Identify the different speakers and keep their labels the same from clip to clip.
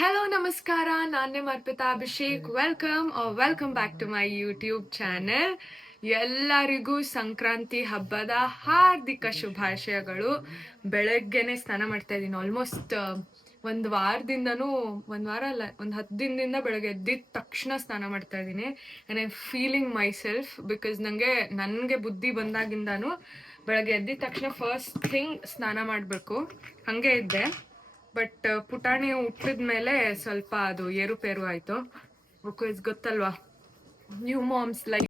Speaker 1: Hello ನಮಸ್ಕಾರ. ನಾನು ನಿಮ್ಮ Arpita Abhishek. Welcome welcome back to my YouTube channel ಎಲ್ಲರಿಗೂ ಸಂಕ್ರಾಂತಿ ಹಬ್ಬದ ಹಾರ್ದಿಕ ಶುಭಾಶಯಗಳು. ಬೆಳಗ್ಗೆನೆ ಸ್ನಾನ ಮಾಡ್ತಾ ಇದ್ದೀನಿ ಆಲ್ಮೋಸ್ಟ್ ಒಂದು ವಾರದಿಂದನೂ ಒಂದು ವಾರ ಅಲ್ಲ ಒಂದು ಹತ್ತು ದಿನದಿಂದ ಬೆಳಗ್ಗೆ ಎದ್ದಿದ ತಕ್ಷಣ ಸ್ನಾನ ಮಾಡ್ತಾ ಇದ್ದೀನಿ and I feeling myself because ನನಗೆ ನನಗೆ ಬುದ್ಧಿ ಬಂದಾಗಿಂದನೂ ಬೆಳಗ್ಗೆ ಎದ್ದಿದ ತಕ್ಷಣ ಫಸ್ಟ್ ಥಿಂಗ್ ಸ್ನಾನ ಮಾಡಬೇಕು. ಹಾಗೆ ಇದ್ದೆ. ಬಟ್ ಪುಟಾಣಿ ಹುಟ್ಟಿದ ಮೇಲೆ ಸ್ವಲ್ಪ ಅದು ಏರುಪೇರು ಆಯಿತು. ಬಿಕಾಸ್ ಗೊತ್ತಲ್ವಾ? ನ್ಯೂ ಮಾಮ್ಸ್ ಲೈಫ್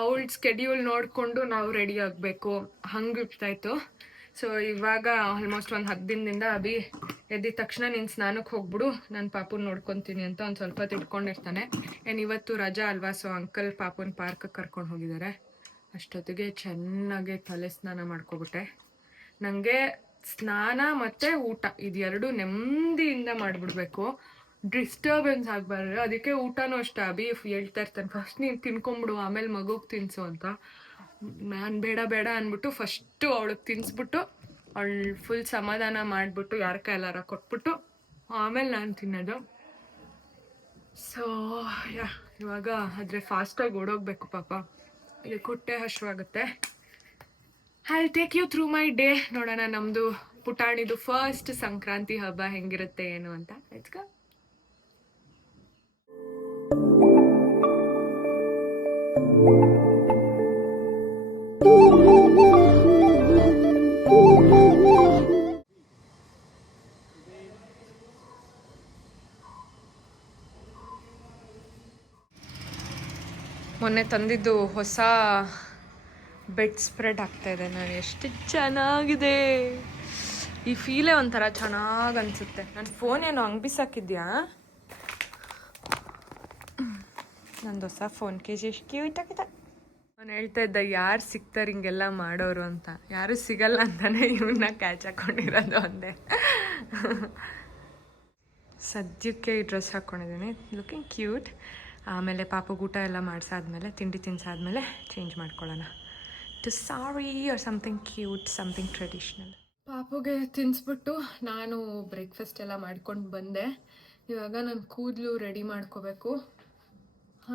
Speaker 1: ಅವಳ ಸ್ಕೆಡ್ಯೂಲ್ ನೋಡಿಕೊಂಡು ನಾವು ರೆಡಿ ಆಗಬೇಕು. ಹಂಗೆ ಇರ್ತಾಯಿತ್ತು ಸೊ ಇವಾಗ ಆಲ್ಮೋಸ್ಟ್ ಒಂದು ಹತ್ತು ದಿನದಿಂದ ಅಭಿ ಎದ್ದಿದ ತಕ್ಷಣ ನೀನು ಸ್ನಾನಕ್ಕೆ ಹೋಗ್ಬಿಡು. ನಾನು ಪಾಪುನ ನೋಡ್ಕೊತೀನಿ ಅಂತ ಒಂದು ಸ್ವಲ್ಪ ತಿಳ್ಕೊಂಡಿರ್ತಾನೆ. ಏನು ಇವತ್ತು ರಜಾ ಅಲ್ವಾ ಸೊ ಅಂಕಲ್ ಪಾಪುನ ಪಾರ್ಕಿಗೆ ಕರ್ಕೊಂಡು ಹೋಗಿದ್ದಾರೆ ಅಷ್ಟೊತ್ತಿಗೆ ಚೆನ್ನಾಗಿ ತಲೆ ಸ್ನಾನ ಮಾಡ್ಕೊಬಿಟ್ಟೆ. ನನಗೆ ಸ್ನಾನ ಮತ್ತು ಊಟ. ಇದೆರಡು ನೆಮ್ಮದಿಯಿಂದ ಮಾಡಿಬಿಡ್ಬೇಕು. ಡಿಸ್ಟರ್ಬೆನ್ಸ್ ಆಗಬಾರ್ದು. ಅದಕ್ಕೆ ಊಟನೂ ಅಷ್ಟೇ, ಅಭಿ ಹೇಳ್ತಾ ಇರ್ತಾನೆ. ಫಸ್ಟ್ ನೀನು ತಿನ್ಕೊಂಬಿಡು, ಆಮೇಲೆ ಮಗುಗೆ ತಿನ್ಸು ಅಂತ. ನಾನು ಬೇಡ ಬೇಡ ಅಂದ್ಬಿಟ್ಟು ಫಸ್ಟು ಅವಳಿಗೆ ತಿನ್ಸ್ಬಿಟ್ಟು, ಅವಳು ಫುಲ್ ಸಮಾಧಾನ ಮಾಡಿಬಿಟ್ಟು, ಯಾರ ಕೈಲಾರ ಕೊಟ್ಬಿಟ್ಟು, ಆಮೇಲೆ ನಾನು ತಿನ್ನೋದು. ಸೊ ಯಾ, ಇವಾಗ ಆದರೆ ಫಾಸ್ಟಾಗಿ ಓಡೋಗ್ಬೇಕು ಪಾಪ. ಇಲ್ಲಿ ಹೊಟ್ಟೆ ಹಶ್ವಾಗುತ್ತೆ. I take you through my day ನೋಡೋಣ ನಮ್ದು ಪುಟಾಣಿದು ಫಸ್ಟ್ ಸಂಕ್ರಾಂತಿ ಹಬ್ಬ ಹೆಂಗಿರುತ್ತೆ ಏನು ಅಂತ. ಮೊನ್ನೆ ತಂದಿದ್ದು ಹೊಸ ಬೆಡ್ ಸ್ಪ್ರೆಡ್ ಆಗ್ತಾ ಇದೆ ನಾನು. ಎಷ್ಟು ಚೆನ್ನಾಗಿದೆ. ಈ ಫೀಲೇ ಒಂಥರ ಚೆನ್ನಾಗಿ ಅನಿಸುತ್ತೆ. ನನ್ನ ಫೋನ್ ಏನೋ ಹಂಗೆ ಬಿಸಾಕಿದ್ಯಾ? ನಂದು ಹೊಸ ಫೋನ್ ಕೆ ಜಿ ಎಷ್ಟು ಕ್ಯೂಟ್ ಆಗಿದೆ. ನಾನು ಹೇಳ್ತಾ ಇದ್ದ, ಯಾರು ಸಿಗ್ತಾರೆ ಹಿಂಗೆಲ್ಲ ಮಾಡೋರು ಅಂತ. ಯಾರು ಸಿಗಲ್ಲ ಅಂತಾನೆ ಇವನ್ನ ಕ್ಯಾಚ್ ಹಾಕೊಂಡಿರೋದು ಒಂದೇ ಸದ್ಯಕ್ಕೆ ಈ ಡ್ರೆಸ್ ಹಾಕ್ಕೊಂಡಿದ್ದೀನಿ ಲುಕಿಂಗ್ ಕ್ಯೂಟ್ ಆಮೇಲೆ ಪಾಪಗೆ ಊಟ ಎಲ್ಲ ಮಾಡಿಸಾದ್ಮೇಲೆ, ತಿಂಡಿ ತಿನ್ಸಾದ್ಮೇಲೆ ಚೇಂಜ್ ಮಾಡ್ಕೊಳ್ಳೋಣ. To sari or something cute something traditional ಪಾಪುಗೆ ತಿನ್ಸ್ಬಿಟ್ಟು ನಾನು ಬ್ರೇಕ್ಫಾಸ್ಟ್ ಎಲ್ಲ ಮಾಡ್ಕೊಂಡು ಬಂದೆ. ಇವಾಗ ನಾನು ಕೂದಲು ರೆಡಿ ಮಾಡ್ಕೋಬೇಕು.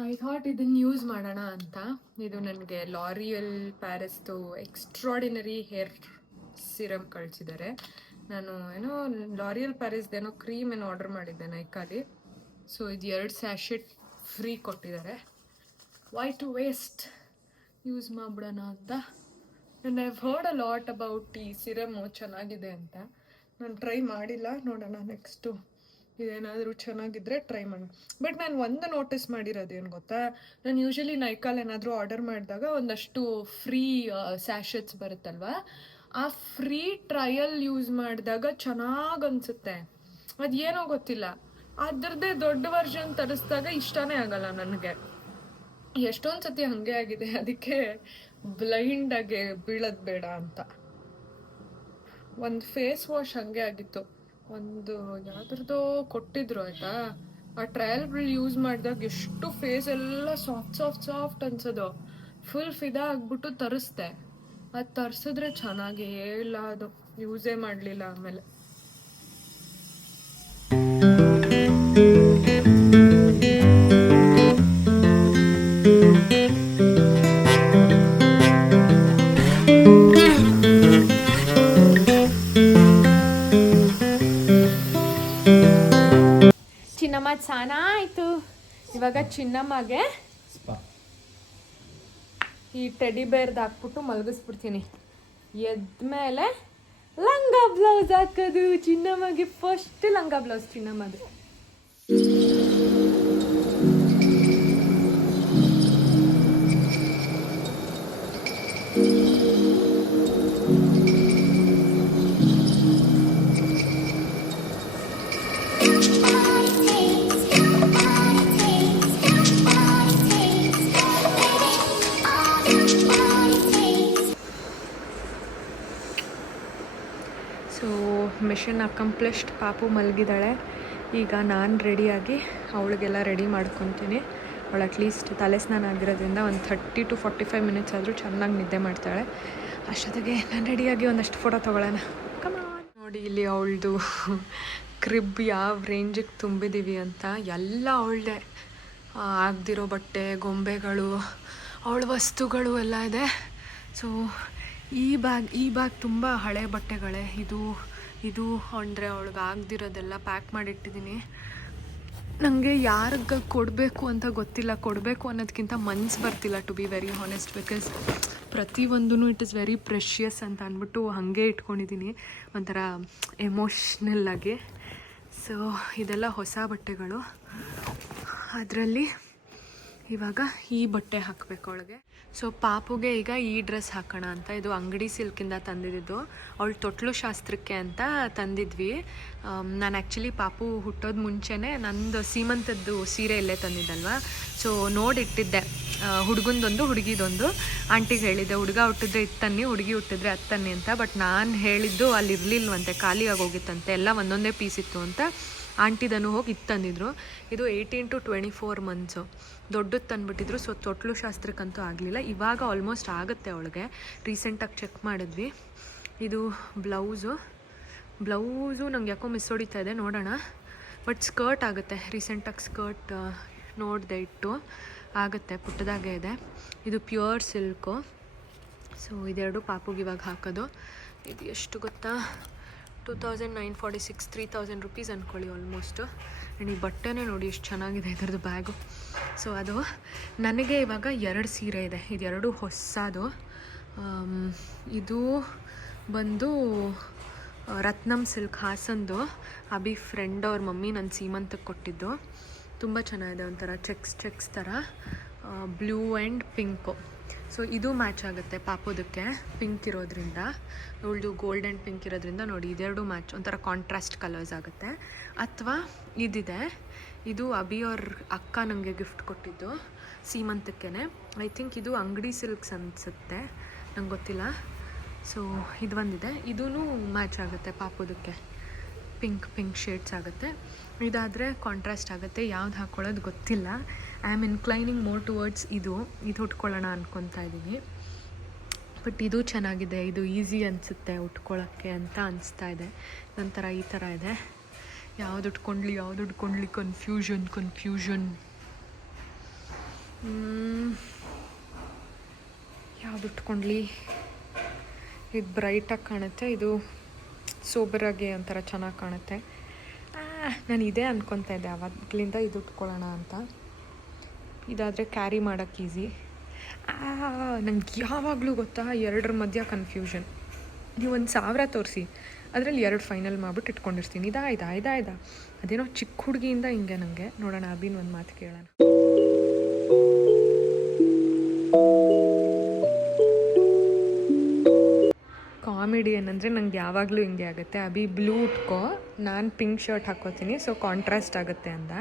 Speaker 1: ಐ ಥಾಟ್ ಇದನ್ನು ಯೂಸ್ ಮಾಡೋಣ ಅಂತ. ಇದು ನನಗೆ ಲಾರಿಯಲ್ ಪ್ಯಾರಿಸ್ದು ಎಕ್ಸ್ಟ್ರಾಡಿನರಿ ಹೇರ್ ಸಿರಮ್ ಕಳಿಸಿದ್ದಾರೆ. ನಾನು ಏನೋ ಲಾರಿಯಲ್ ಪ್ಯಾರಿಸ್ದೇನೋ ಕ್ರೀಮ್ ಏನೋ ಆರ್ಡರ್ ಮಾಡಿದ್ದೆ ನೈಕಾಲಿ ಸೊ ಇದು ಎರಡು ಸ್ಯಾಶೆಟ್ ಫ್ರೀ ಕೊಟ್ಟಿದ್ದಾರೆ. ವೈ ಟು ವೇಸ್ಟ್ ಯೂಸ್ ಮಾಡ್ಬಿಡೋಣ ಅಂತ. ನನ್ನ I've heard a lot about ಈ ಸಿರಮು ಚೆನ್ನಾಗಿದೆ ಅಂತ. ನಾನು ಟ್ರೈ ಮಾಡಿಲ್ಲ, ನೋಡೋಣ ನೆಕ್ಸ್ಟು ಇದೇನಾದರೂ ಚೆನ್ನಾಗಿದ್ದರೆ ಟ್ರೈ ಮಾಡೋಣ. ಬಟ್ ನಾನು ಒಂದು ನೋಟಿಸ್ ಮಾಡಿರೋದೇನು ಗೊತ್ತಾ? ನಾನು ಯೂಶಲಿ ನೈಕಾಲ್ ಏನಾದರೂ ಆರ್ಡರ್ ಮಾಡಿದಾಗ ಒಂದಷ್ಟು ಫ್ರೀ ಸ್ಯಾಶೆಟ್ಸ್ ಬರುತ್ತಲ್ವಾ? ಆ ಫ್ರೀ ಟ್ರಯಲ್ ಯೂಸ್ ಮಾಡಿದಾಗ ಚೆನ್ನಾಗಿ ಅನಿಸುತ್ತೆ. ಅದೇನೋ ಗೊತ್ತಿಲ್ಲ. ಅದರದ್ದೇ ದೊಡ್ಡ ವರ್ಷನ್ ತರಿಸಿದಾಗ ಇಷ್ಟನೇ ಆಗಲ್ಲ ನನಗೆ. ಎಷ್ಟೊಂದು ಸತಿ ಹಂಗೆ ಆಗಿದೆ, ಅದಕ್ಕೆ ಬ್ಲೈಂಡ್ ಆಗಿ ಬೀಳದ್ ಬೇಡ ಅಂತ. ಒಂದು ಫೇಸ್ ವಾಶ್ ಹಂಗೆ ಆಗಿತ್ತು. ಒಂದು ಯಾವ್ದ್ರದೋ ಕೊಟ್ಟಿದ್ರು ಆಯ್ತಾ? ಆ ಟ್ರಯಲ್ ಯೂಸ್ ಮಾಡಿದಾಗ ಎಷ್ಟು ಫೇಸ್ ಎಲ್ಲ ಸಾಫ್ಟ್ ಸಾಫ್ಟ್ ಸಾಫ್ಟ್ ಅನ್ಸೋದು. ಫುಲ್ ಫಿದಾ ಆಗ್ಬಿಟ್ಟು ತರಿಸ್ದೆ. ಅದು ತರಿಸಿದ್ರೆ ಚೆನ್ನಾಗಿ ಇಲ್ಲ ಅದು. ಯೂಸೇ ಮಾಡಲಿಲ್ಲ ಆಮೇಲೆ. ಚಿನ್ನಮ್ಮ ಸ್ನಾನ ಆಯ್ತು. ಇವಾಗ ಚಿನ್ನಮ್ಮಗೆ ಈ ಟೆಡಿ ಬೇರ್ದು ಹಾಕ್ಬಿಟ್ಟು ಮಲಗಿಸ್ಬಿಡ್ತೀನಿ. ಎದ್ಮೇಲೆ ಲಂಗ ಬ್ಲೌಸ್ ಹಾಕೋದು ಚಿನ್ನಮ್ಮಗೆ ಫಸ್ಟ್ ಲಂಗ ಬ್ಲೌಸ್ ಚಿನ್ನಮ್ಮದು ಮಿಷನ್ ಅಕಂಪ್ಲಿಷ್ಡ್ ಪಾಪು ಮಲಗಿದ್ದಾಳೆ. ಈಗ ನಾನು ರೆಡಿಯಾಗಿ ಅವಳಿಗೆಲ್ಲ ರೆಡಿ ಮಾಡ್ಕೊತೀನಿ. ಅವಳು ಅಟ್ಲೀಸ್ಟ್ ತಲೆ ಸ್ನಾನ ಆಗಿರೋದ್ರಿಂದ ಒಂದು thirty to forty five minutes ಆದರೂ ಚೆನ್ನಾಗಿ ನಿದ್ದೆ ಮಾಡ್ತಾಳೆ. ಅಷ್ಟೊತ್ತಿಗೆ ನಾನು ರೆಡಿಯಾಗಿ ಒಂದಷ್ಟು ಫೋಟೋ ತೊಗೊಳ್ಳೋಣ. ಕಮಾನ್ ನೋಡಿ ಇಲ್ಲಿ ಅವಳದು ಕ್ರಿಬ್ ಯಾವ ರೇಂಜಿಗೆ ತುಂಬಿದ್ದೀವಿ ಅಂತ. ಎಲ್ಲ ಅವಳದೇ. ಆಗದಿರೋ ಬಟ್ಟೆ, ಗೊಂಬೆಗಳು, ಅವಳ ವಸ್ತುಗಳು ಎಲ್ಲ ಇದೆ. ಸೊ ಈ ಬ್ಯಾಗ್ ಈ ಬ್ಯಾಗ್ ತುಂಬ ಹಳೆ ಬಟ್ಟೆಗಳೇ. ಇದು ಇದು ಅಂದರೆ ಅವಳಿಗೆ ಆಗದಿರೋದೆಲ್ಲ ಪ್ಯಾಕ್ ಮಾಡಿಟ್ಟಿದ್ದೀನಿ ನನಗೆ ಯಾರಿಗೆ ಕೊಡಬೇಕು ಅಂತ ಗೊತ್ತಿಲ್ಲ. ಕೊಡಬೇಕು ಅನ್ನೋದಕ್ಕಿಂತ ಮನ್ಸು ಬರ್ತಿಲ್ಲ to be very honest because ಪ್ರತಿಯೊಂದೂ ಇಟ್ ಇಸ್ ವೆರಿ ಪ್ರೆಷಿಯಸ್ ಅಂತ ಅಂದ್ಬಿಟ್ಟು ಹಾಗೆ ಇಟ್ಕೊಂಡಿದ್ದೀನಿ ಒಂಥರ ಎಮೋಷ್ನಲ್ ಆಗಿ. ಸೊ ಇದೆಲ್ಲ ಹೊಸ ಬಟ್ಟೆಗಳು. ಅದರಲ್ಲಿ ಇವಾಗ ಈ ಬಟ್ಟೆ ಹಾಕಬೇಕು ಅವಳಿಗೆ. ಸೊ ಪಾಪುಗೆ ಈಗ ಈ ಡ್ರೆಸ್ ಹಾಕೋಣ ಅಂತ ಇದು ಅಂಗಡಿ ಸಿಲ್ಕಿಂದ ತಂದಿದ್ದು. ಅವಳು ತೊಟ್ಲು ಶಾಸ್ತ್ರಕ್ಕೆ ಅಂತ ತಂದಿದ್ವಿ. ನಾನು ಆ್ಯಕ್ಚುಲಿ ಪಾಪು ಹುಟ್ಟೋದು ಮುಂಚೆನೇ ನಂದು ಸೀಮಂತದ್ದು ಸೀರೆ ಇಲ್ಲೇ ತಂದಿದ್ದಲ್ವ? ಸೊ ನೋಡಿಟ್ಟಿದ್ದೆ. ಹುಡುಗಂದೊಂದು, ಹುಡುಗಿದೊಂದು. ಆಂಟಿಗೆ ಹೇಳಿದ್ದೆ, ಹುಡುಗ ಹುಟ್ಟಿದ್ರೆ ಇತ್ತನ್ನಿ ತನ್ನಿ, ಹುಡುಗಿ ಹುಟ್ಟಿದ್ರೆ ಅತ್ತನ್ನಿ ತನ್ನಿ ಅಂತ. ಬಟ್ ನಾನು ಹೇಳಿದ್ದು ಅಲ್ಲಿ ಇರಲಿಲ್ವಂತೆ ಖಾಲಿಯಾಗಿ ಹೋಗಿತ್ತಂತೆ ಎಲ್ಲ ಒಂದೊಂದೇ ಪೀಸ್ ಇತ್ತು ಅಂತ. ಆಂಟಿದನು ಹೋಗಿ ಇತ್ತಂದಿದ್ರು ಇದು eighteen to twenty four months ದೊಡ್ಡದು ತಂದುಬಿಟ್ಟಿದ್ರು. ಸೊ ತೊಟ್ಲು ಶಾಸ್ತ್ರಕ್ಕಂತೂ ಆಗಲಿಲ್ಲ. ಇವಾಗ ಆಲ್ಮೋಸ್ಟ್ ಆಗುತ್ತೆ ಅವಳಿಗೆ. ರೀಸೆಂಟಾಗಿ ಚೆಕ್ ಮಾಡಿದ್ವಿ. ಇದು ಬ್ಲೌಸು. ಬ್ಲೌಸು ನಂಗೆ ಯಾಕೋ ಮಿಸ್ ಹೊಡಿತಾ ಇದೆ, ನೋಡೋಣ. ಬಟ್ ಸ್ಕರ್ಟ್ ಆಗುತ್ತೆ. ರೀಸೆಂಟಾಗಿ ಸ್ಕರ್ಟ್ ನೋಡಿದೆ ಇಟ್ಟು ಆಗುತ್ತೆ, ಪುಟ್ಟದಾಗೆ ಇದೆ. ಇದು ಪ್ಯೂರ್ ಸಿಲ್ಕು ಸೊ ಇದೆರಡು ಪಾಪುಗೆ ಇವಾಗ ಹಾಕೋದು. ಇದು ಎಷ್ಟು ಗೊತ್ತಾ? Two thousand nine forty six three thousand rupees ಅಂದ್ಕೊಳ್ಳಿ ಆಲ್ಮೋಸ್ಟು ಆ್ಯಂಡ್ ಈ ಬಟ್ಟೆನೇ ನೋಡಿ ಎಷ್ಟು ಚೆನ್ನಾಗಿದೆ ಇದರದ್ದು ಬ್ಯಾಗು ಸೊ ಅದು ನನಗೆ ಇವಾಗ ಎರಡು ಸೀರೆ ಇದೆ. ಇದೆರಡು ಹೊಸದು ಇದು ಬಂದು ರತ್ನಂ ಸಿಲ್ಕ್ ಹಾಸಂದು ಅಭಿ ಫ್ರೆಂಡ್ ಅವ್ರ ಮಮ್ಮಿ ನನ್ನ ಸೀಮಂತಕ್ಕೆ ಕೊಟ್ಟಿದ್ದು. ತುಂಬ ಚೆನ್ನಾಗಿದೆ ಒಂಥರ, ಚೆಕ್ಸ್ ಚೆಕ್ಸ್ ಥರ ಬ್ಲೂ ಆ್ಯಂಡ್ ಪಿಂಕು ಸೊ ಇದು ಮ್ಯಾಚ್ ಆಗುತ್ತೆ ಪಾಪೋದಕ್ಕೆ ಪಿಂಕ್ ಇರೋದ್ರಿಂದ. ಇವಳದು ಗೋಲ್ಡ್ ಆ್ಯಂಡ್ ಪಿಂಕ್ ಇರೋದ್ರಿಂದ ನೋಡಿ, ಇದೆರಡು ಮ್ಯಾಚ್ ಒಂಥರ ಕಾಂಟ್ರಾಸ್ಟ್ ಕಲರ್ಸ್ ಆಗುತ್ತೆ. ಅಥವಾ ಇದಿದೆ, ಇದು ಅಭಿ ಅವ್ರ ಅಕ್ಕ ನನಗೆ ಗಿಫ್ಟ್ ಕೊಟ್ಟಿದ್ದು ಸೀಮಂತಕ್ಕೇ ಐ ಥಿಂಕ್ ಇದು ಅಂಗಡಿ ಸಿಲ್ಕ್ಸ್ ಅನಿಸುತ್ತೆ, ನಂಗೆ ಗೊತ್ತಿಲ್ಲ. ಸೊ ಇದು ಒಂದಿದೆ ಇದೂ ಮ್ಯಾಚ್ ಆಗುತ್ತೆ ಪಾಪೋದಕ್ಕೆ. ಪಿಂಕ್ ಪಿಂಕ್ ಶೇಡ್ಸ್ ಆಗುತ್ತೆ. ಇದಾದರೆ ಕಾಂಟ್ರಾಸ್ಟ್ ಆಗುತ್ತೆ. ಯಾವ್ದು ಹಾಕ್ಕೊಳ್ಳೋದು ಗೊತ್ತಿಲ್ಲ. I am inclining more towards ಇದು. ಇದು ಉಟ್ಕೊಳ್ಳೋಣ ಅನ್ಕೊತಾ ಇದ್ದೀನಿ ಬಟ್ ಇದು ಚೆನ್ನಾಗಿದೆ. ಇದು ಈಸಿ ಅನಿಸುತ್ತೆ ಉಟ್ಕೊಳ್ಳೋಕ್ಕೆ ಅಂತ ಅನಿಸ್ತಾ ಇದೆ. ನಂತರ ಈ ಥರ ಇದೆ. ಯಾವ್ದು ಉಟ್ಕೊಂಡ್ಲಿ ಯಾವ್ದು ಉಟ್ಕೊಂಡ್ಲಿ ಕನ್ಫ್ಯೂಷನ್ ಕನ್ಫ್ಯೂಷನ್ ಯಾವ್ದು ಉಟ್ಕೊಂಡ್ಲಿ? ಇದು ಬ್ರೈಟಾಗಿ ಕಾಣುತ್ತೆ. ಇದು ಸೋಬರಾಗಿ ಒಂಥರ ಚೆನ್ನಾಗಿ ಕಾಣುತ್ತೆ. ನಾನು ಇದೇ ಅನ್ಕೊತಾ ಇದ್ದೆ ಅವಾಗಲಿಂದ ಇದು ಉಟ್ಕೊಳ್ಳೋಣ ಅಂತ. ಇದಾದರೆ ಕ್ಯಾರಿ ಮಾಡೋಕ್ಕೆ ಈಸಿ. ನನಗೆ ಯಾವಾಗಲೂ ಗೊತ್ತಾ ಎರಡರ ಮಧ್ಯ ಕನ್ಫ್ಯೂಷನ್. ನೀವು ಒಂದು ಸಾವಿರ ತೋರಿಸಿ, ಅದರಲ್ಲಿ ಎರಡು ಫೈನಲ್ ಮಾಡ್ಬಿಟ್ಟು ಇಟ್ಕೊಂಡಿರ್ತೀನಿ. ಇದಾ ಇದಾ ಇದಾ ಇದಾ. ಅದೇನೋ ಚಿಕ್ಕ ಹುಡುಗಿಯಿಂದ ಹಿಂಗೆ ನನಗೆ ನೋಡೋಣ ಅಭಿನ್ ಒಂದು ಮಾತು ಕೇಳೋಣ. ಕಾಮಿಡಿ ಅಂದರೆ ನಂಗೆ ಯಾವಾಗಲೂ ಹಿಂಗೆ ಆಗುತ್ತೆ. ಅಭಿ ಬ್ಲೂ ಉಟ್ಕೋ, ನಾನು ಪಿಂಕ್ ಶರ್ಟ್ ಹಾಕೋತೀನಿ ಸೊ ಕಾಂಟ್ರಾಸ್ಟ್ ಆಗುತ್ತೆ ಅಂದ.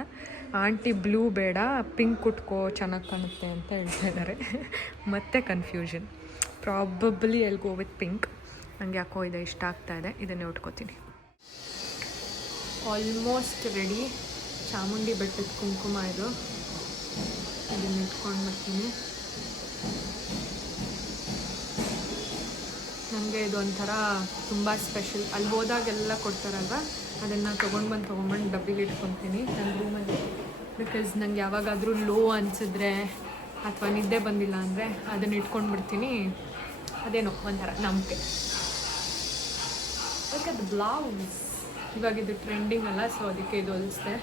Speaker 1: ಆಂಟಿ ಬ್ಲೂ ಬೇಡ ಪಿಂಕ್ ಉಟ್ಕೋ, ಚೆನ್ನಾಗಿ ಕಾಣುತ್ತೆ ಅಂತ ಹೇಳ್ತಾ ಇದ್ದಾರೆ ಮತ್ತೆ confusion probably I'll go with pink ನನಗೆ ಯಾಕೋ ಇದೆ, ಇಷ್ಟ ಆಗ್ತಾ ಇದೆ. ಇದನ್ನೇ ಉಟ್ಕೋತೀನಿ. ಆಲ್ಮೋಸ್ಟ್ ರೆಡಿ ಚಾಮುಂಡಿ ಬೆಟ್ಟದ ಕುಂಕುಮ ಇದು. ಇದನ್ನ ಇಟ್ಕೊಂಡು ಬರ್ತೀನಿ. ನನಗೆ ಇದು ಒಂಥರ ತುಂಬ ಸ್ಪೆಷಲ್ ಅಲ್ಲಿ ಹೋದಾಗೆಲ್ಲ ಕೊಡ್ತಾರಲ್ವ? ಅದನ್ನು ತೊಗೊಂಡು ಬಂದು ತೊಗೊಂಡ್ಬಂದು ಡಬ್ಬಿಗೆ ಇಟ್ಕೊತೀನಿ ನನ್ನ ರೂಮಲ್ಲಿ. ಬಿಕಾಸ್ ನಂಗೆ ಯಾವಾಗಾದರೂ ಲೋ ಅನಿಸಿದ್ರೆ ಅಥವಾ ನಿದ್ದೆ ಬಂದಿಲ್ಲ ಅಂದರೆ ಅದನ್ನು ಇಟ್ಕೊಂಡು ಬಿಡ್ತೀನಿ. ಅದೇನೋ ಒಂಥರ ನಂಬಿಕೆ. ಅದು ಬ್ಲೌಸ್ ಇವಾಗ ಇದು ಟ್ರೆಂಡಿಂಗ್ ಅಲ್ಲ ಸೊ ಅದಕ್ಕೆ ಇದು ಹೊಲಿಸ್ದೆ.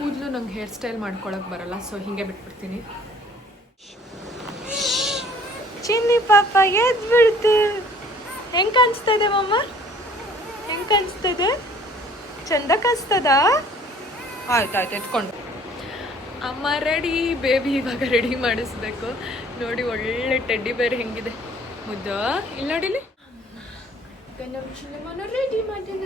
Speaker 1: ಕೂದಲು ನಂಗೆ ಹೇರ್ ಸ್ಟೈಲ್ ಮಾಡ್ಕೊಳಕ್ಕೆ ಬರಲ್ಲ ಸೊ ಹಿಂಗೆ ಬಿಟ್ಬಿಡ್ತೀನಿ. ಚಿನ್ನಿ ಪಾಪ ಎದ್ ಬಿಡ್ತು ಹೆಂಗ್ ಕಾಣಿಸ್ತದೆ ಇದೆ ಮಮ್ಮ ಹೆಂಗ್ ಕಾಣಿಸ್ತದೆ ಚಂದ ಕಾಣಿಸ್ತದ ಆಯ್ತು ಆಯ್ತು ಎತ್ಕೊಂಡು. ಅಮ್ಮ ರೆಡಿ ಬೇಬಿ ಇವಾಗ ರೆಡಿ ಮಾಡಿಸ್ಬೇಕು. ನೋಡಿ ಒಳ್ಳೆ ಟೆಡ್ಡಿ ಬೇರ್ ಹೆಂಗಿದೆ. ಮುದ್ದ ಇಲ್ಲ ನೋಡಿಲಿ ರೆಡಿ ಮಾಡೋಣ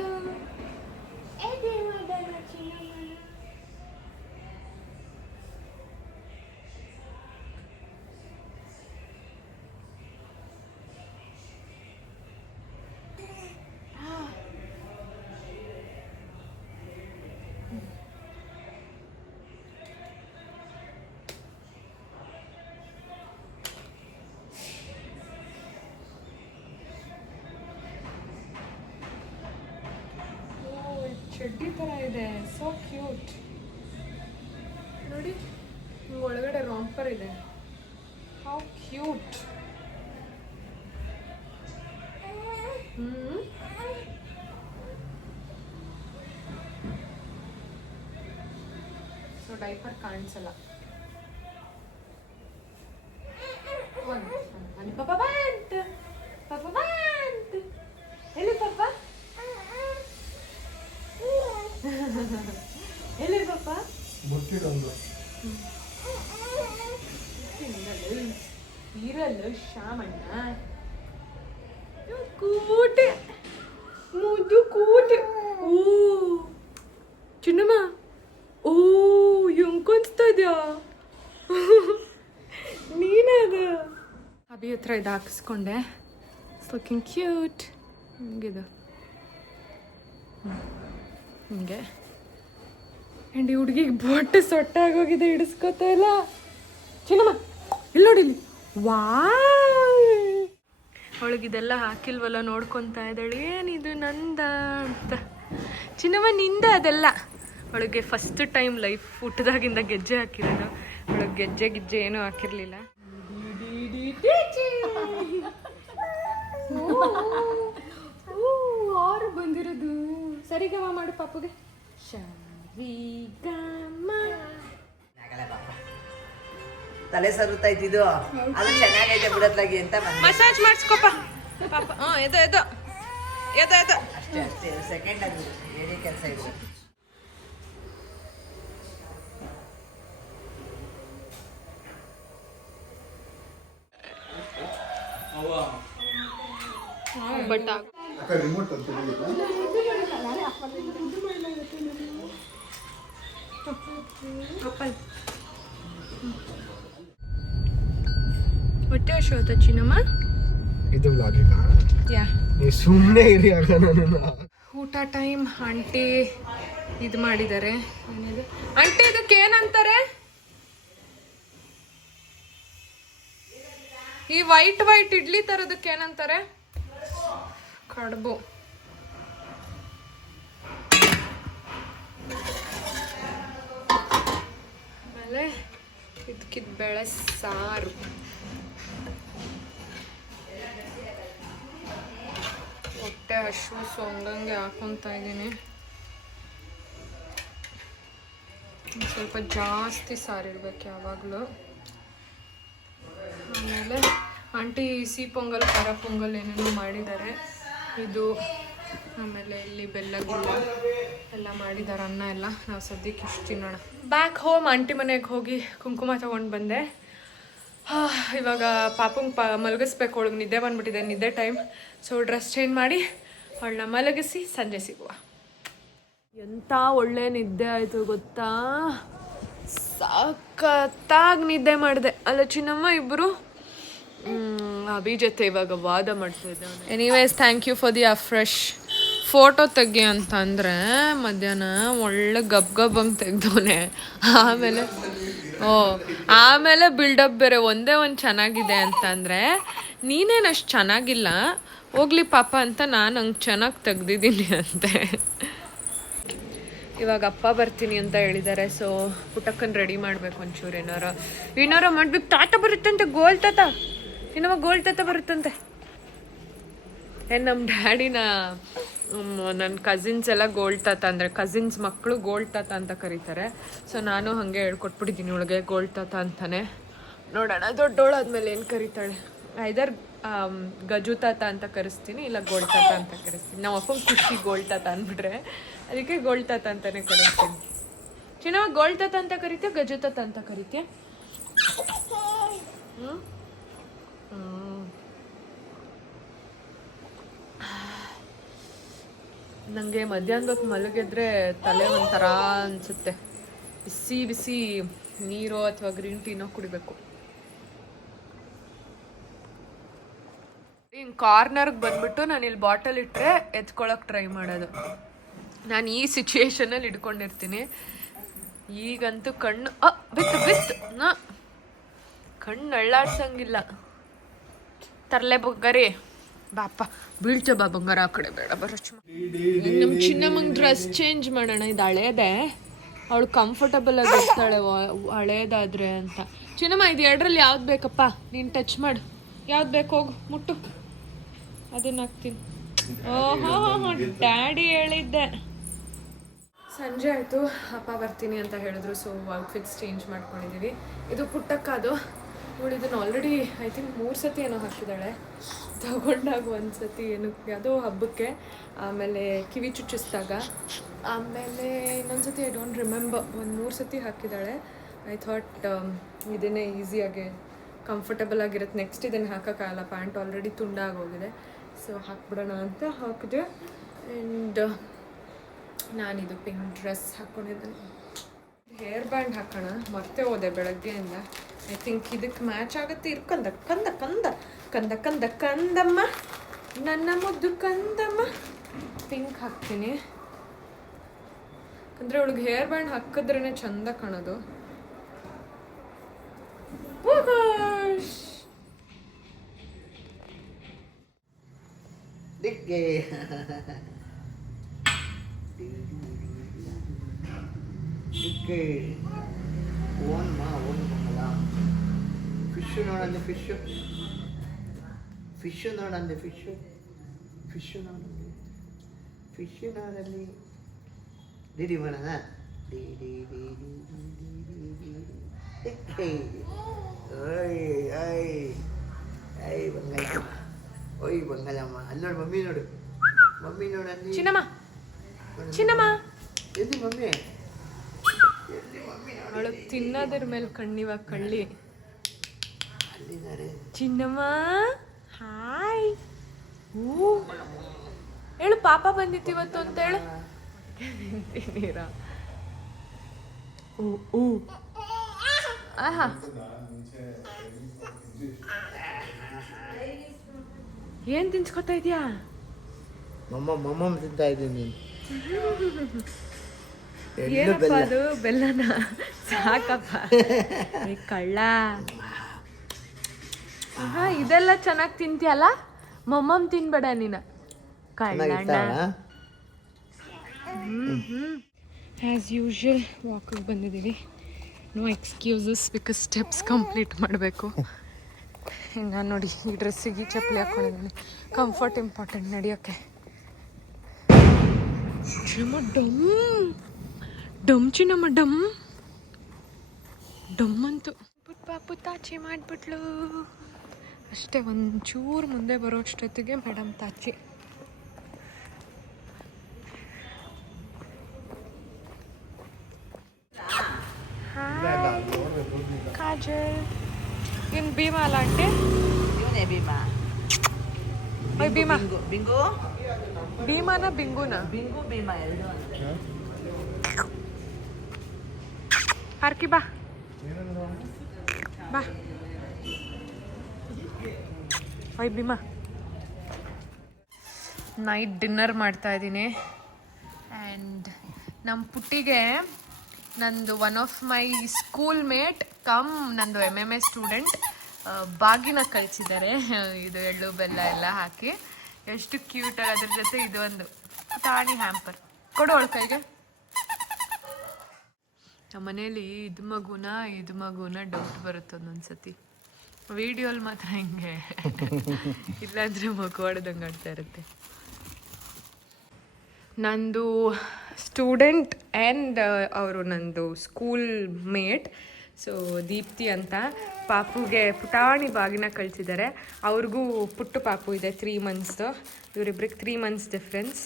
Speaker 1: ಚಡ್ಡಿ ಥರ ಇದೆ. ಸೋ ಕ್ಯೂಟ್ ನೋಡಿ ಒಳಗಡೆ ರಾಂಪರ್ ಇದೆ. How cute hmm. So diaper ಕಾಣಿಸಲ್ಲ. ಅಭಿ ಹತ್ರ ಇದು ಹಾಕಿಸ್ಕೊಂಡೆ. Looking cute ಹಿಂಗಿದು. ಹಿಂಗೆ. ಆ್ಯಂಡ್ ಈ ಹುಡುಗಿಗೆ ಬೊಟ್ಟು ಸೊಟ್ಟಾಗೋಗಿದೆ ಹಿಡಿಸ್ಕೊತಾ ಇಲ್ಲ? ಚಿನ್ನಮ್ಮ, ಇಲ್ಲಿ ನೋಡಿ ಇಲ್ಲಿ. ವಾ ಅವಳಿಗಿದೆಲ್ಲ ಹಾಕಿಲ್ವಲ್ಲ, ನೋಡ್ಕೊತಾ ಇದ್ದಾಳೆ. ಏನಿದು ನಂದ ಅಂತ. ಚಿನ್ನಮ್ಮ, ನಿಂದ ಅದೆಲ್ಲ. ಅವಳಿಗೆ ಫಸ್ಟ್ ಟೈಮ್ ಲೈಫ್ ಹುಟ್ಟದಾಗಿಂದ ಗೆಜ್ಜೆ ಹಾಕಿರೋದು. ಅವಳಿಗೆ ಗೆಜ್ಜೆ ಗಿಜ್ಜೆ ಏನೂ ಹಾಕಿರ್ಲಿಲ್ಲ. ಆರು ಬಂದಿರೋದು. ಸರಿಗಮ ಮಾಡು ಪಾಪುಗೆ. ಸರಿಗಮ
Speaker 2: ತಲೆ ಸರುತ್ತಾ ಇದ್ದಿದ್ದು. ಅದು ಚೆನ್ನಾಗೈತೆ ಬಿಡತ್ಲಾಗಿ ಅಂತ
Speaker 1: ಮಸಾಜ್ ಮಾಡಿಸ್ಕೊಪ್ಪ. ಪಾಪ ಹ್ಞೂ ಎದೋ ಎದೋ ಎದೋ ಎದೋ
Speaker 2: ಅಷ್ಟೇ ಅಷ್ಟೇ. ಸೆಕೆಂಡ್ ಅದು ಏನೇ ಕೆಲಸ ಇದೆ
Speaker 1: ಬಟ್ ಹೊಟ್ಟೆ ಹಶು ಚಿನ್ನಮ್ಮ?
Speaker 3: ಇದು
Speaker 1: ಯಾ
Speaker 3: ನೀವು ಸುಮ್ಮನೆ ಇರಿ
Speaker 1: ಊಟ ಟೈಮ್ ಆಂಟಿ ಇದು ಮಾಡಿದ್ದಾರೆ. ಏನಿದು ಆಂಟಿ ಇದಕ್ಕೆ ಏನಂತಾರೆ? ಈ ವೈಟ್ ವೈಟ್ ಇಡ್ಲಿ ತರೋದಕ್ಕೆ ಏನಂತಾರೆ? ಕಡುಬು. ಆಮೇಲೆ ಇದಕ್ಕಿದ್ ಬೇಳೆ ಸಾರು. ಹೊಟ್ಟೆ ಹಶು ಸೊಂಗಂಗೆ ಹಾಕೊಂತ ಇದ್ದೀನಿ. ಸ್ವಲ್ಪ ಜಾಸ್ತಿ ಸಾರಿರ್ಬೇಕು ಯಾವಾಗಲೂ. ಆಮೇಲೆ ಆಂಟಿ ಸಿಹಿ ಪೊಂಗಲ್, ಖಾರ ಪೊಂಗಲ್ ಏನೇನೋ ಮಾಡಿದ್ದಾರೆ. ಇದು ಆಮೇಲೆ ಇಲ್ಲಿ ಬೆಲ್ಲ ಗಿಲ್ಲ ಎಲ್ಲ ಮಾಡಿದ್ದಾರೆ ಅನ್ನ ಎಲ್ಲ. ನಾವು ಸದ್ಯಕ್ಕೆ ಇಷ್ಟು ತಿನ್ನೋಣ. ಬ್ಯಾಕ್ ಹೋಮ್ ಆಂಟಿ ಮನೆಗೆ ಹೋಗಿ ಕುಂಕುಮ ತೊಗೊಂಡು ಬಂದೆ. ಇವಾಗ ಪಾಪಂಗೆ ಪ ಮಲಗಿಸ್ಬೇಕು ಒಳಗೆ ನಿದ್ದೆ ಬಂದ್ಬಿಟ್ಟಿದೆ, ನಿದ್ದೆ ಟೈಮ್ ಸೊ ಡ್ರೆಸ್ ಚೇಂಜ್ ಮಾಡಿ ಅವಳನ್ನ ಮಲಗಿಸಿ ಸಂಜೆ ಸಿಗುವ. ಎಂಥ ಒಳ್ಳೆ ನಿದ್ದೆ ಆಯಿತು ಗೊತ್ತಾ? ಸಖತ್ತಾಗಿ ನಿದ್ದೆ ಮಾಡಿದೆ. ಅಲ್ಲ, ಚಿನ್ನಮ್ಮ ಇಬ್ಬರು ಅಭಿ ಜೊತೆ ಇವಾಗ ವಾದ ಮಾಡ್ತಾ anyways thank you for the afresh photo ತೆಗಿ ಅಂತಂದ್ರೆ ಮಧ್ಯಾಹ್ನ ಒಳ್ಳೆ ಗಬ್ ಗಬ್ ಅಂತ ತೆಗ್ದವನೆ. ಆಮೇಲೆ, ಓ, ಆಮೇಲೆ ಬಿಲ್ಡಪ್ ಬೇರೆ ಒಂದೇ ಒಂದು ಚೆನ್ನಾಗಿದೆ ಅಂತಂದರೆ ನೀನೇನು ಅಷ್ಟು ಚೆನ್ನಾಗಿಲ್ಲ, ಹೋಗ್ಲಿ ಪಾಪ ಅಂತ ನಾನು ಹಂಗೆ ಚೆನ್ನಾಗಿ ತೆಗ್ದಿದ್ದೀನಿ ಅಂತೆ. ಇವಾಗ ಅಪ್ಪ ಬರ್ತೀನಿ ಅಂತ ಹೇಳಿದ್ದಾರೆ ಸೊ ಪುಟಕ್ಕನ್ ರೆಡಿ ಮಾಡ್ಬೇಕು ಒಂಚೂರು ಏನಾರ. ಏನಾರ ಮಾಡ್ಬೇಕು, ತಾತ ಬರುತ್ತಂತೆ ಗೋಲ್ ತಾತ. ಇನ್ನವ ಗೋಲ್ಡ್ ತತ್ತ ಬರುತ್ತಂತೆ. ಏನು ನಮ್ಮ ಡ್ಯಾಡಿನ ನನ್ನ ಕಸಿನ್ಸ್ ಎಲ್ಲ ಗೋಲ್ಡ್ ತಾತ ಅಂದರೆ ಕಸಿನ್ಸ್ ಮಕ್ಕಳು ಗೋಲ್ಡ್ ತಾತ ಅಂತ ಕರೀತಾರೆ. ಸೊ ನಾನು ಹಾಗೆ ಹೇಳ್ಕೊಟ್ಬಿಟ್ಟಿದ್ದೀನಿ ಇವಳಿಗೆ ಗೋಲ್ಡ್ ತಾತ ಅಂತಾನೆ. ನೋಡೋಣ ದೊಡ್ಡೋಳಾದ್ಮೇಲೆ ಏನು ಕರೀತಾಳೆ. ಐದರ್ ಗಜು ತಾತ ಅಂತ ಕರೆಸ್ತೀನಿ, ಇಲ್ಲ ಗೋಲ್ಡ್ ತಾತ ಅಂತ ಕರೆಸ್ತೀನಿ. ನಮ್ಮ ಅಪ್ಪ ಖುಷಿ ಗೋಲ್ಡ್ ತಾತ ಅಂದ್ಬಿಟ್ರೆ. ಅದಕ್ಕೆ ಗೋಲ್ಡ್ ತಾತ ಅಂತಾನೆ ಕರೆಸ್ತೀನಿ. ಚಿನ್ನವ ಗೋಲ್ಡ್ ತಾತ ಅಂತ ಕರಿತೀಯ, ಗಜು ತಾತ ಅಂತ ಕರಿತೀಯ? ಹ್ಞೂ ನನಗೆ ಮಧ್ಯಾಹ್ನದ ಹೊತ್ತು ಮಲಗಿದ್ರೆ ತಲೆ ಒಂಥರ ಅನಿಸುತ್ತೆ. ಬಿಸಿ ಬಿಸಿ ನೀರು ಅಥವಾ ಗ್ರೀನ್ ಟೀನೋ ಕುಡಿಬೇಕು. ಹಿಂಗೆ ಕಾರ್ನರ್ಗೆ ಬಂದ್ಬಿಟ್ಟು ನಾನು ಇಲ್ಲಿ ಬಾಟಲ್ ಇಟ್ಟರೆ ಎತ್ಕೊಳ್ಳೋಕೆ ಟ್ರೈ ಮಾಡೋದು. ನಾನು ಈ ಸಿಚುಯೇಷನಲ್ಲಿ ಇಟ್ಕೊಂಡಿರ್ತೀನಿ ಈಗಂತೂ ಕಣ್ಣು ಬಿತ್ತು ಬಿತ್ತು, ನಾ. ಕಣ್ಣು ಅಳ್ಳಾಡ್ಸಂಗಿಲ್ಲ. ತರಲೆ ಬಗ್ಗರಿ. ಬಾಪ ಬೀಳ್ತ ಬಾ ಬಂಗಾರ ಆ ಕಡೆ ಬೇಡ ಬರಚು ನಮ್ಮ ಚಿನ್ನಮ್ಮಂಗೆ ಡ್ರೆಸ್ ಚೇಂಜ್ ಮಾಡೋಣ, ಇದು ಹಳೇದೆ? ಅವಳು ಕಂಫರ್ಟಬಲ್ ಆಗಿ ಇರ್ತಾಳೆ ಹಳೇದಾದ್ರೆ ಅಂತ. ಚಿನ್ನಮ್ಮ, ಇದು ಎರಡರಲ್ಲಿ ಯಾವ್ದು ಬೇಕಪ್ಪ? ನೀನು ಟಚ್ ಮಾಡು. ಯಾವ್ದು ಬೇಕು ಹೋಗು, ಮುಟ್ಟು. ಅದನ್ನ ಹಾಕ್ತೀನಿ. ಓಹೋ, ಡ್ಯಾಡಿ ಹೇಳಿದ್ದೆ. ಸಂಜೆ ಆಯಿತು, ಅಪ್ಪ ಬರ್ತೀನಿ ಅಂತ ಹೇಳಿದ್ರು ಸೊ ಔಟ್ಫಿಟ್ಸ್ ಚೇಂಜ್ ಮಾಡ್ಕೊಂಡಿದ್ದೀವಿ ಇದು ಪುಟ್ಟಕ್ಕದು. ಇವಳು ಇದನ್ನು ಆಲ್ರೆಡಿ ಐ ಥಿಂಕ್ ಮೂರು ಸತಿ ಏನೋ ಹಾಕಿದ್ದಾಳೆ. ತಗೊಂಡಾಗ ಒಂದು ಸತಿ ಏನು, ಯಾವುದೋ ಹಬ್ಬಕ್ಕೆ, ಆಮೇಲೆ ಕಿವಿ ಚುಚ್ಚಿಸಿದಾಗ, ಆಮೇಲೆ ಇನ್ನೊಂದು ಸತಿ ಐ ಡೋಂಟ್ ರಿಮೆಂಬರ್ ಒಂದು ಮೂರು ಸತಿ ಹಾಕಿದ್ದಾಳೆ. ಐ ಥಾಟ್ ಇದನ್ನೇ ಈಸಿಯಾಗಿ ಕಂಫರ್ಟಬಲ್ ಆಗಿರುತ್ತೆ. ನೆಕ್ಸ್ಟ್ ಇದನ್ನು ಹಾಕೋಕ್ಕಾಗಲ್ಲ, ಪ್ಯಾಂಟ್ ಆಲ್ರೆಡಿ ತುಂಡಾಗೋಗಿದೆ ಸೊ ಹಾಕ್ಬಿಡೋಣ ಅಂತ ಹಾಕಿದೆ ಆ್ಯಂಡ್ ನಾನಿದು ಪಿಂಕ್ ಡ್ರೆಸ್ ಹಾಕ್ಕೊಂಡಿದ್ದೀನಿ ಹೇರ್ ಬ್ಯಾಂಡ್ ಹಾಕೋಣ. ಮತ್ತೆ ಹೋದೆ ಬೆಳಗ್ಗೆಯಿಂದ. ಐ ಥಿಂಕ್ ಇದಕ್ಕೆ ಮ್ಯಾಚ್ ಆಗುತ್ತೆ. ಇರು ಕಂದ ಕಂದ ಕಂದ ಕಂದ ಕಂದ, ಕಂದಮ್ಮ. ನನ್ನ ಮುದ್ದು ಕಂದಮ್ಮ. ಪಿಂಕ್ ಹಾಕ್ತೀನಿ. ಅಂದರೆ ಅವಳಿಗೆ ಹೇರ್ ಬ್ಯಾಂಡ್ ಹಾಕಿದ್ರೇ ಚಂದ ಕಾಣೋದು.
Speaker 2: ದಿಕ್ಕೆ. இதுக்கு ஓன்மா ஓன் பண்ணலாம் ஃபிஷ்ஷு நோட அந்த ஃபிஷ்ஷு ஃபிஷ்ஷு நோட அந்த ஃபிஷ்ஷு ஃபிஷ்ஷு நோட ஃபிஷ்ஷு நோட டிடி பண்ணதா ஓய் பங்கலம்மா
Speaker 1: அல்லோட மம்மியோட
Speaker 2: மம்மியோட சின்னம்மா. சின்னம்மா. எது மம்மி?
Speaker 1: ಅವಳು ತಿನ್ನೋದ್ರ ಮೇಲೆ ಕಣ್ಣಿವಾಗ ಕಳ್ಳಿ.
Speaker 2: ಅಲ್ಲಿದ್ದಾರೆ.
Speaker 1: ಚಿನ್ನಮ್ಮ ಹಾಯ್. ಹೂ. ಹೇಳು ಪಾಪ ಬಂದಿತ್ತು ಇವತ್ತು ಅಂತ ಹೇಳು. ಊ ಊ ಆಹಾ. ಏನ್ ತಿನ್ಸ್ಕೊತಾ ಇದೆಯಾ?
Speaker 2: ಮಮ್ಮ ಮಮ್ಮ ತಿಂತಾ ಇದ್ದೀನಿ.
Speaker 1: ಏನಪ್ಪ
Speaker 2: ಬೆಲ್ಲ.
Speaker 1: ಅದು? ಬೆಲ್ಲನ? ಸಾಕಪ್ಪ. ಕಳ್ಳ. ಆಹಾ ಇದೆಲ್ಲ ಚೆನ್ನಾಗಿ ತಿಂತೀಯಲ್ಲ? ಮೊಮ್ಮಮ್ ತಿನ್ಬೇಡ ನೀನ. ಕಳ್ಳಣ್ಣ. ಆ್ಯಸ್ ಯೂಶುವಲ್ ವಾಕಿಗೆ ಬಂದಿದ್ದೀವಿ. No excuses because steps complete ಮಾಡಬೇಕು. ಹಿಂಗೆ ನೋಡಿ ಈ ಡ್ರೆಸ್ಸಿಗೆ ಈ ಚಪ್ಪಲಿ ಹಾಕ್ಕೊಂಡಿದ್ದೀನಿ ಕಂಫರ್ಟ್ ಇಂಪಾರ್ಟೆಂಟ್ ನಡೆಯೋಕ್ಕೆ ಡಮ್. ಡಮ್ಚಿನ ಮಡಮ್ ಡಮ್ಮಂತಾ ಸೂಪರ್ ಪಾಪು ತಾಚಿ ಮಾಡ್ಬಿಟ್ಲು. ಅಷ್ಟೇ ಒಂಚೂರು ಮುಂದೆ ಬರೋ ಅಷ್ಟೊತ್ತಿಗೆ ಮೇಡಮ್ ತಾಚಿ. ಹಾ ಕಾಜಲ್. ಇನ್ ಬಿಮಾ ಲಂತೆ
Speaker 2: ಇನ್ ಏಬಿಮಾ
Speaker 1: ಓಯ್
Speaker 2: ಬಿಂಗು ಬಿಂಗು
Speaker 1: ಬಿಮನ ಬಿಂಗুনা
Speaker 2: ಬಿಂಗು ಬಿಮಾ ಇಲ್ದು
Speaker 1: ಬಿಂಗುನ ಬಾ. ಬಾ. ಓಯ್, ಭೀಮಾ. ನೈಟ್ ಡಿನ್ನರ್ ಮಾಡ್ತಾ ಇದ್ದೀನಿ. ಆ್ಯಂಡ್ ನಮ್ಮ ಪುಟ್ಟಿಗೆ ನಂದು one of my schoolmate cum ನಂದು ಎಂ ಎಂ ಎ ಸ್ಟೂಡೆಂಟ್ ಬಾಗಿನ ಕಳಿಸಿದ್ದಾರೆ. ಇದು ಎಳ್ಳು, ಬೆಲ್ಲ ಎಲ್ಲ ಹಾಕಿ. ಎಷ್ಟು ಕ್ಯೂಟಾಗಿ ಅದ್ರ ಜೊತೆ ಇದು ಒಂದು ಹ್ಯಾಂಪರ್ ಕೊಡು ಅವಳ ಕೈಗೆ. ನಮ್ಮ ಮನೇಲಿ ಇದು ಮಗುನ ಇದು ಮಗುನ ಡೌಟ್ ಬರುತ್ತೆ ಒಂದೊಂದ್ಸತಿ. ವಿಡಿಯೋಲಿ ಮಾತ್ರ ಹಿಂಗೆ. ಇಲ್ಲಾಂದ್ರೆ ಮಗು ಹೊಡೆದಂಗೆ ಆಡ್ತಾ ಇರುತ್ತೆ. ನಂದು ಸ್ಟೂಡೆಂಟ್ ಆ್ಯಂಡ್ ಅವರು ನಂದು ಸ್ಕೂಲ್ ಮೇಟ್ ಸೊ ದೀಪ್ತಿ ಅಂತ. ಪಾಪುಗೆ ಪುಟಾಣಿ ಬಾಗಿನ ಕಳಿಸಿದ್ದಾರೆ. ಅವ್ರಿಗೂ ಪುಟ್ಟು ಪಾಪು ಇದೆ ತ್ರೀ ಮಂತ್ಸ್ದು ಇವರಿಬ್ರಿಗೆ ತ್ರೀ ಮಂತ್ಸ್ ಡಿಫ್ರೆನ್ಸ್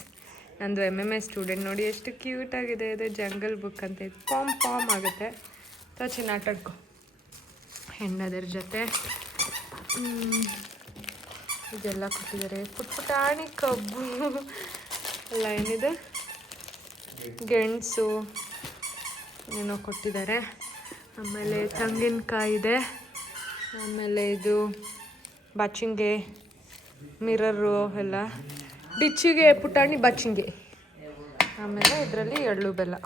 Speaker 1: ನಂದು ಎಂ ಎಂ ಎ ಸ್ಟೂಡೆಂಟ್ ನೋಡಿ ಎಷ್ಟು ಕ್ಯೂಟ್ ಆಗಿದೆ, ಇದು ಜಂಗಲ್ ಬುಕ್ ಅಂತ ಇದು ಪಾಮ್ ಪಾಮ್ ಆಗುತ್ತೆ. ತಚಿನ ಆಟಾಡ್ಕೊ ಹೆಣ್ಣದರ ಜೊತೆ. ಇದೆಲ್ಲ ಕೊಟ್ಟಿದ್ದಾರೆ. ಪುಟ್ ಪುಟಾಣಿ ಕಬ್ಬು. ಎಲ್ಲ ಏನಿದೆ? ಗೆಣಸು. ಏನೋ ಕೊಟ್ಟಿದ್ದಾರೆ. ಆಮೇಲೆ ತೆಂಗಿನಕಾಯಿ ಇದೆ. ಆಮೇಲೆ ಇದು ಬಾಚಿಂಗೆ ಮಿರರು ಎಲ್ಲ. ಡಿಚ್ಚಿಗೆ, ಪುಟಾಣಿ, ಬಚ್ಚಿಂಗೆ. ಆಮೇಲೆ ಇದರಲ್ಲಿ ಎಳ್ಳು ಬೆಲ್ಲ.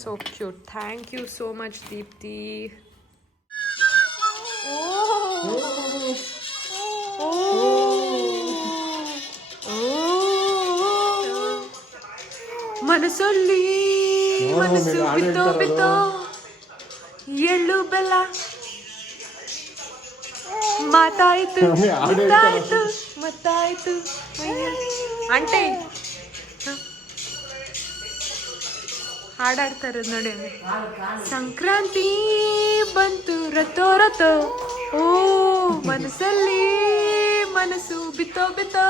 Speaker 1: So cute thank you so much Deepti. ಮನಸ್ಸಲ್ಲಿ ಮನಸ್ಸು ಬಿತ್ತೋ ಬಿತ್ತೋ ಎಳ್ಳು ಬೆಲ್ಲ. ಮಾತಾಯ್ತು ಮತ್ತಾಯ್ತು ಮತ್ತಾಯ್ತು ಆಂಟಿ. ಹಾಡಾಡ್ತಾರ ನೋಡಿ. ಸಂಕ್ರಾಂತಿ ಬಂತು ರಥೋ ರಥೋ. ಓ ಮನಸ್ಸಲ್ಲಿ ಮನಸ್ಸು ಬಿತ್ತೋ ಬಿತ್ತೋ.